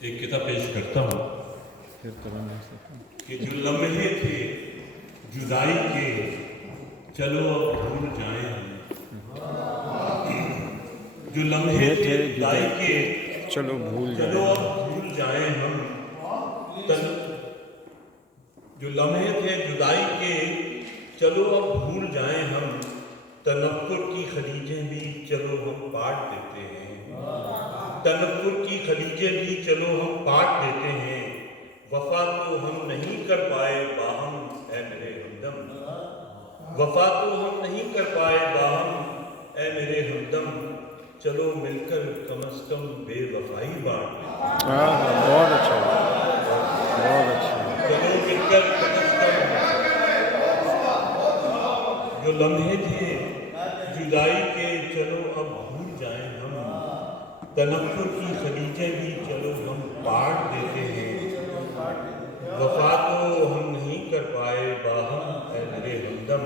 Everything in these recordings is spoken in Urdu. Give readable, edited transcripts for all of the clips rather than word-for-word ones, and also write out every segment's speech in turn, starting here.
ایک کتاب پیش کرتا ہوں کہ جو لمحے تھے جدائی کے چلو اب بھول جائیں ہم، جو لمحے تھے جدائی کے چلو بھول چلو اب بھول جائیں ہم، جو لمحے تھے جدائی کے چلو اب بھول جائیں ہم، تنفر کی خلیجیں بھی چلو ہم پاٹ دیتے ہیں، تنفر کی خلیجیں بھی چلو ہم پاٹ دیتے ہیں، وفا تو ہم نہیں کر پائے باہم اے میرے ہمدم، وفا تو ہم نہیں کر پائے باہم اے میرے ہمدم، چلو مل کر کم از کم بے وفائی بانٹ دیتے ہیں۔ بہت اچھا بہت اچھا۔ چلو مل کر کم از کم جو لمحے تھے جدائی کے چلو اب بھول جائیں ہم، تنفر کی خلیجیں بھی چلو ہم پاٹ دیتے ہیں، وفا تو ہم نہیں کر پائے باہم اے میرے ہمدم،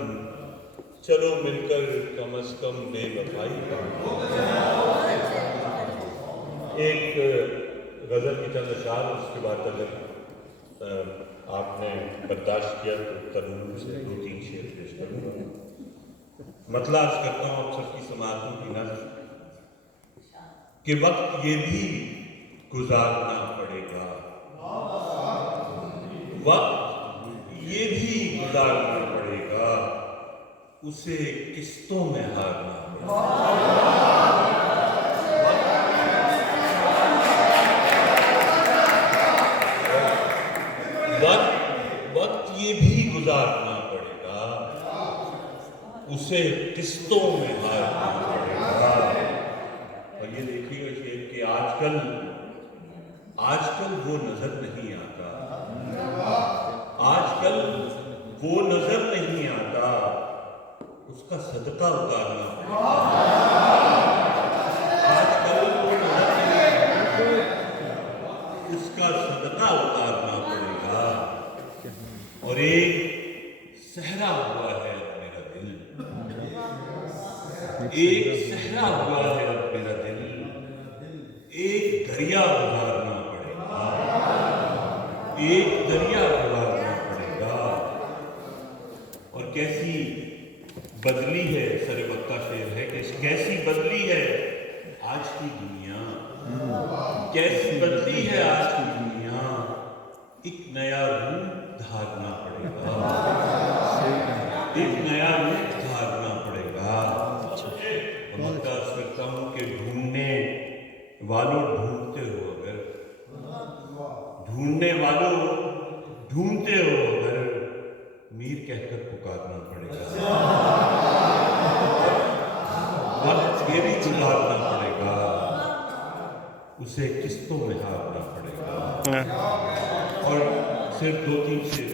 چلو مل کر کم از کم بے وفائی بانٹ دیتے ہیں۔ ایک غزل کی چند اشعار، اس کے بعد اگر آپ نے برداشت کیا تو ترنم سے 2-3 شعر پیش کروں گا۔ مطلع عرض کرتا ہوں آپ سب کی سماعتوں کی نظر کہ وقت یہ بھی گزارنا پڑے گا، وقت یہ بھی گزارنا پڑے گا، اسے قسطوں میں ہارنا پڑے گا۔ وقت یہ بھی گزارنا پڑے گا، اسے قسطوں میں ہارنا پڑے گا۔ اور یہ دیکھیے گا شعر کہ آج کل وہ نظر نہیں آتا، آج کل وہ نظر نہیں آتا، اس کا صدقہ اتارنا پڑے گا۔ آج کل وہ نظر نہیں آتا، اس کا صدقہ اتارنا پڑے گا۔ اور ایک صحرا ہوا ہے اب میرا دل، ایک صحرا ہوا ہے اب میرا دل، ایک دریا گزارنا پڑے گا، ایک دریا گزارنا پڑے گا۔ اور کیسی بدلی ہے، سر وقت کا شعر ہے کہ کیسی بدلی ہے آج کی دنیا، کیسی بدلی ہے آج کی دنیا، ایک نیا روپ دھارنا پڑے گا، ایک نیا روپ دھارنا پڑے گا۔ اور میں عرض کرتا ہوں کہ ڈھونڈنے والوں ڈھونڈتے ہو اگر، ڈھونڈنے والوں ڈھونڈتے ہو اگر، میر کہہ کر پکارنا پڑے گا۔ وقت یہ بھی گزارنا پڑے گا، اسے قسطوں میں ہارنا پڑے گا۔ اور صرف 2-3 شعر